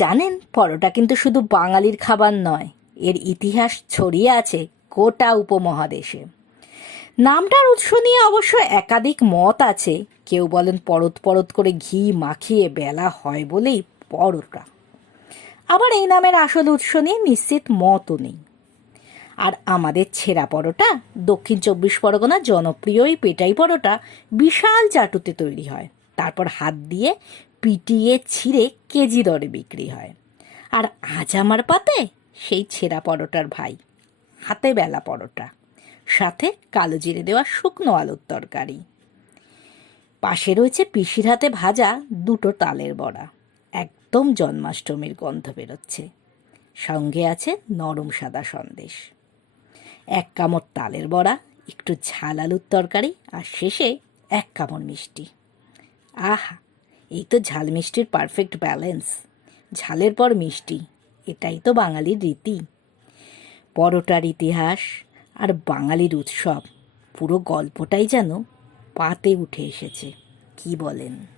জানেন, পরোটা কিন্তু শুধু বাঙালির খাবার নয়, এর ইতিহাস ছড়িয়ে আছে গোটা উপমহাদেশে। নামটার উৎস নিয়ে অবশ্য একাধিক মত আছে। কেউ বলেন পরত পরত করে ঘি মাখিয়ে বেলা হয় বলেই পরোটা। আবার এই নামের আসল উৎস নিয়ে নিশ্চিত মতও নেই। আর আমাদের ছেঁড়া পরোটা, দক্ষিণ 24 পরগনার জনপ্রিয় এই পেটাই পরোটা বিশাল চাটুতে তৈরি হয়, তারপর হাত দিয়ে পিটিয়ে ছিঁড়ে কেজি দরে বিক্রি হয়। আর আজ আমার পাতে সেই ছেঁড়া পরোটার ভাই, হাতে বেলা পরোটা, সাথে কালো জিরে দেওয়া শুকনো আলুর তরকারি। পাশে রয়েছে পিসির হাতে ভাজা দুটো তালের বড়া, একদম জন্মাষ্টমীর গন্ধ বেরোচ্ছে। সঙ্গে আছে নরম সাদা সন্দেশ, এক কামড় তালের বড়া, একটু ঝাল আলুর তরকারি, আর শেষে এক কামড় মিষ্টি। আহা, এই তো ঝাল মিষ্টির পারফেক্ট ব্যালেন্স। ঝালের পর মিষ্টি, এটাই তো বাঙালির রীতি। পরোটার ইতিহাস আর বাঙালির উৎসব, পুরো গল্পটাই যেন পাতে উঠে এসেছে। কি বলেন?